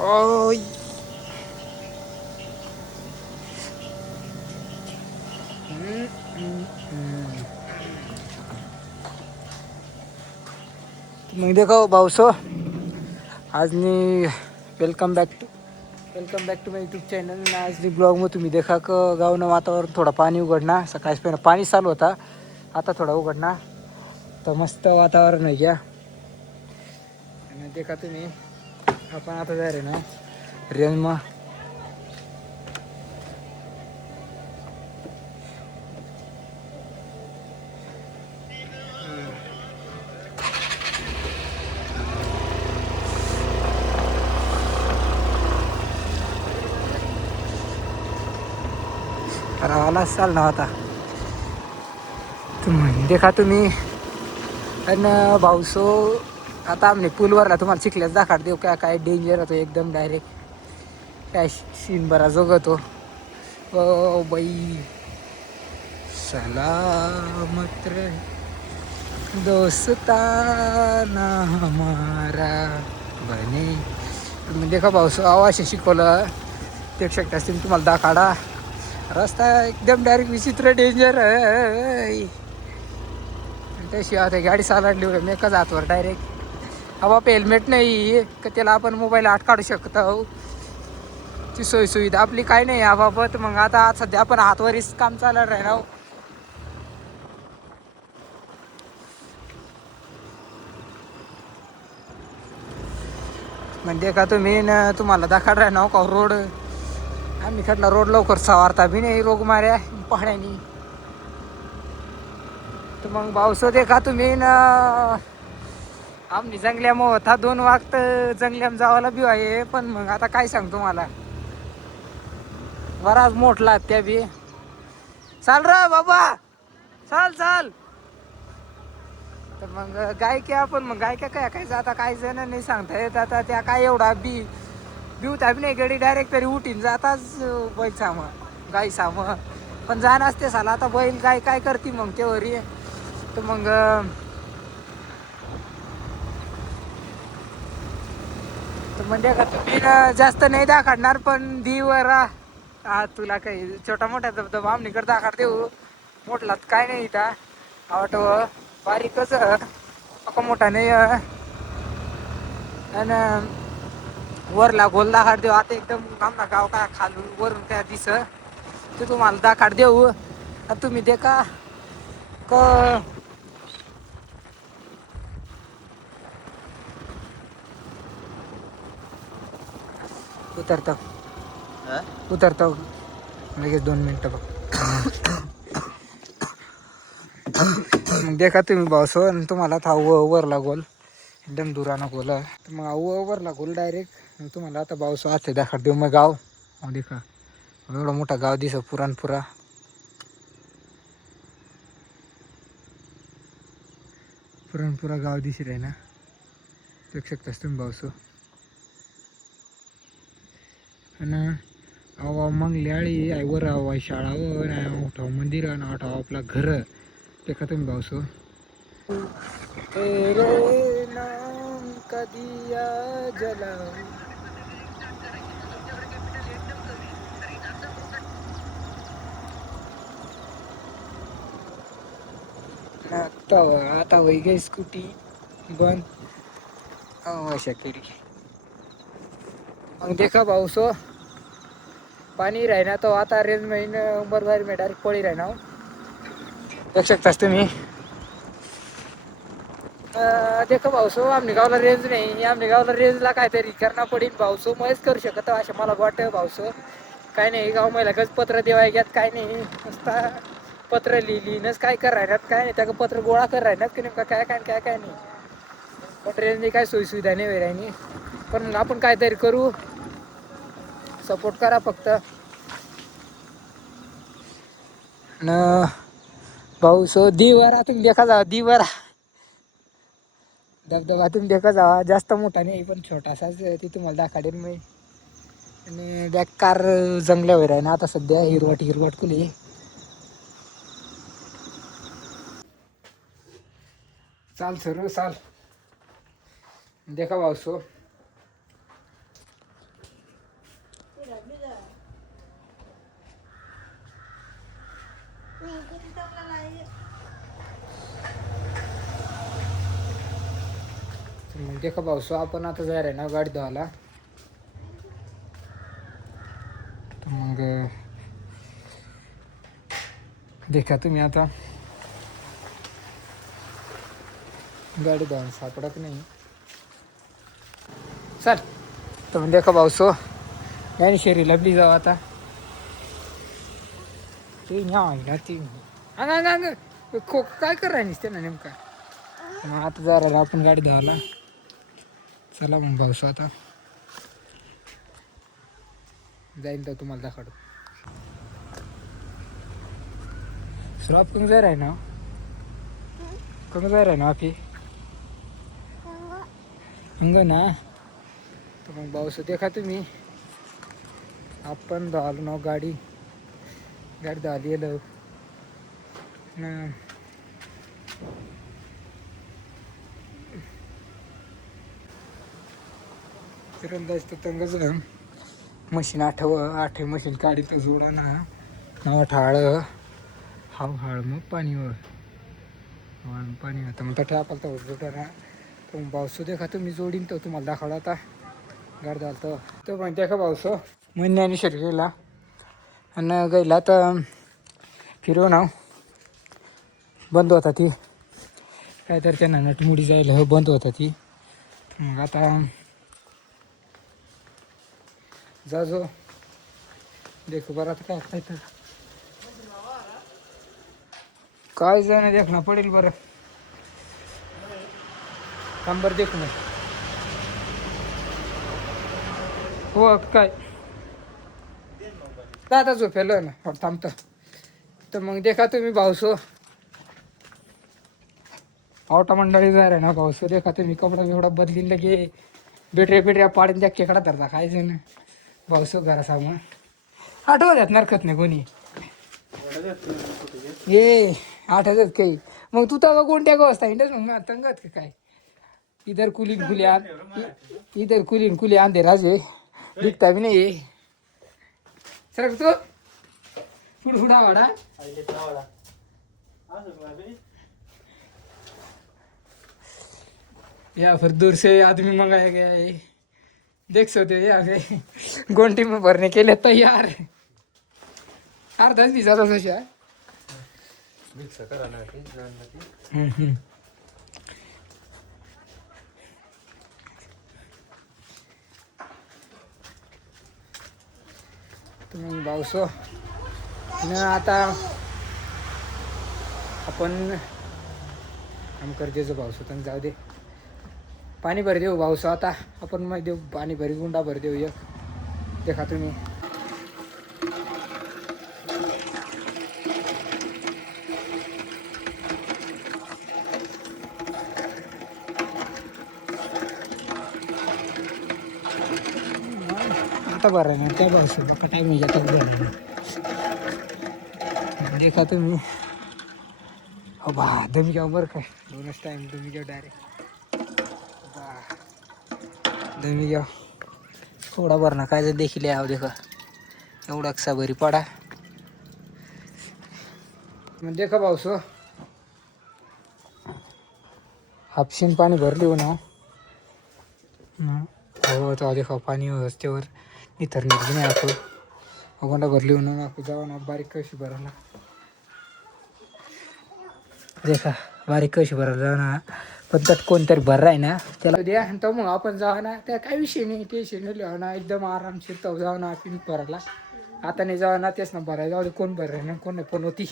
ओय. मग देखो भाऊसो, आज मी welcome back to my YouTube channel. आज ब्लॉग में तुम्ही देखा क गावनं वातावरण थोडा पाणी उघडना. सकाळी पहिला पाणी चालू होता, आता थोडा उघडना. तर मस्त वातावरण आहे क्या. आणि देखा तुम्ही आपण आता जा रे ना रेंज मा. रावाला चाल ना आता तुम्ही देखा तुम्ही. आणि भाऊसो आता आम्ही पूलवरला तुम्हाला चिखल्याच दाखड देऊ काय काय डेंजर होतो एकदम डायरेक्ट. काय सीन बरा जोगतो. ओ बाई सलामत रे दोस्ताना हमारा बने. तुम्ही देखा भाऊसो आवाज शिकवलं प्रेक्षक असतील तुम्हाला दाखाडा. रस्ता एकदम डायरेक्ट विचित्र डेंजर आहे. त्याशिवाय आता गाडी चालवली मी एकाच हातवर डायरेक्ट. हवा पे हेल्मेट नाही का त्याला आपण मोबाईल आत काढू शकतो. ती सोयी सुविधा आपली काही नाही याबाबत. मग आता सध्या आपण हातवरीच काम चालणार आहे ना. म्हणजे का तुम्ही तुम्हाला दाखड राह ना का रोड. आम्ही खटला रोड लवकर सवारता बी नाही रोग माऱ्या पाण्यानी. तर मग पावसं देखा तुम्ही ना आम्ही जंगल्याम होता 2 वाजता जंगल्याम जावाला बी आहे. पण मग आता काय सांगतो मला बराच मोठला त्या बी. चाल रा बाबा चाल चाल. तर मग गायक्या पण मग गायक्या काय काय जाता काही जण नाही सांगता येत. आता त्या काय एवढा बिवता बी नाही गडी डायरेक्ट तरी उठीन जाताच बैल साम गाई साम. पण जाण असते साला आता बैल गाय काय करते मग तेवरी. तर मग म्हणजे का तुम्ही जास्त नाही दाखडणार पण दिवरा. हा तुला काही छोटा मोठा धबधबा आमनीकडे दाखड देऊ. मोठलात काय नाही इथं ऑटो बारीकच अका मोठा नाही. आणि वरला गोल दाखड देऊ. आता एकदम आमना गाव काय खालून वरून काय दिस ते तुम्हाला दाखड देऊ. तुम्ही दे का उतरतो उतरतो लगेच 2 मिनटं बघ. मग देखा तुम्ही भाऊसो तुम्हाला था वरला गोल एकदम दुराना गोल. मग वरला गोल डायरेक्ट तुम्हाला आता भाऊसो आते दाखड देऊ. मग गाव देखा एवढा मोठा गाव दिस पुरानपुरा. पुरानपुरा गाव दिसत आहे ना. देऊ शकतास तुम्ही भाऊसो. आणि अवा मंगल्याळी आहे वर हवा शाळा वर मोठा मंदिर आणि आठ आपला घर. ते का तुम्ही भाऊसो तेरे नाम का दिया जला. आता वही गई स्कूटी बंद अशा केली. मग देखा भाऊसो पाणी राहिना तो आता रेंज महिन बरोबर मी डायरेक्ट पळी राहिना. देऊ शकतास तुम्ही. देखो भाऊसो आमने गावला रेंज नाही. आमने गावला रेंजला काहीतरी करणं पडेल भाऊसो. मयच करू शकत अशा मला वाटतं भाऊसो. काय नाही गाव महिला गज पत्र देवाय घ्यात काय नाही नुसता पत्र लिहिलीनच काय कर राहिनात काय नाही. त्या पत्र गोळा कर राहिनात की नेमका काय काय काय काय नाही. पण रेंजनी काय सोयीसुविधा नाही राहिनी. पण मग आपण काहीतरी करू सपोर्ट करा फक्त. न भाऊसो दिवारा तुम्ही देखा जावा दिवारा धबधबा तुम्ही देखा जावा. जास्त मोठा नाही पण छोटासाच ती तुम्हाला दाखडेल मी. आणि बेकार जंगल्यावर आहे ना आता सध्या हिरवट कुली. चाल सर चाल देखा भाऊसो मग देखा भाऊ आपण आता जायला आहे ना गाडी धुवायला. तर मग देखा तुम्ही आता गाडी धुवायला सापडत नाही. चल तर मग देखा भाऊ याने शेरीला बी जाऊ आता. ते ना ती अंग अंग अंग खो काय करायला नसते ना नेमका. मग आता जरा आपण गाडी धुवायला. चला मग भाऊ आता जाईन तर तुम्हाला दाखवतो. आप कमी जा रहा है ना, कमी जा रहा है ना आप ही हंग ना. तर मग भाऊ देखा तुम्ही आपण धावलो ना गाडी धावली येलो ना. तिरंदाज तर तंगच मशीन आठव मशीन काढी तर जोडा ना नाव ठाळ हाव हाळ मग पाणीवर पाणी होतं मग तर आपल्याला तर जोडा ना. तर मग पाऊस देखा तुम्ही जोडीन तर तुम्हाला दाखवला आता गाडी झालं तर मग देखा पाऊस महिन्याने शरीराला आणि गेला तर फिरव ना बंद होता ती काय तर त्यांना नटमुडी जायला बंद होता ती. मग आता जा जो देखो बरं आता काय तर काय जाणं देखणं पडेल बरं. नंबर देख ना हो काय दादा झोपेल ना थांबतं. तर मग देखा तुम्ही भाऊसो ऑटो मंडळी जाय ना भाऊसो देखा तुम्ही कपडा बिवडा बदलीन लगे बेटऱ्या पाडून द्या खेकडा धरता काय जण भाऊसो घरासमोर आठवत नरखत नाही कोणी ये आठवत काही. मग तू तर कोणत्या वाजता इंटस मग तंगत काय इधर कुलीन कुली आंधे राजे दिखता भी नाही. सरक तू फुडफुडा वाडा या फिर दूर से आदमी मंगाया गया है देख सकते हो. यहाँ गोंटी में भरने के लिए तैयार है. 10 दिवसाचा सशा तुम्ही भाऊसो न आता आपण काम कर देजो भाऊसो तर जाऊ दे पाणी भर देऊ भाऊसो. आता आपण मग देऊ पाणी भरी गुंडा भर देऊ एक देखा तुम्ही. आता बरं ना त्या भाऊसो बघा टाईम आता बरं देखा तुम्ही. हो बा दमी जाऊ बरं काय 2च टाईम दमी जाऊ डायरेक्ट दमी जाऊ थोडा बरं ना काय जर देखील यावं देखा एवढा कसा बरी पडा. मग देखा भाऊसो हापशीन पाणी भरली हो ना. हो तो देखा पाणी रस्त्यावर इतर निर्गी नाही आपण अगोंडा भरली हो ना आपण जाऊ ना बारीक कशी भरायला देखा बारीक कशी भरायला जाऊ ना. पण त्यात कोणतरी भर आहे ना त्याला द्या तर मग आपण जाऊ ना त्या काही विषय नाही टेन्शन नाही ना एकदम आरामशीर तो जाऊ ना आपण भरायला. आता नाही जाऊ ना तेच ना भरायला जाऊ दे कोण भर ना कोण पण होती.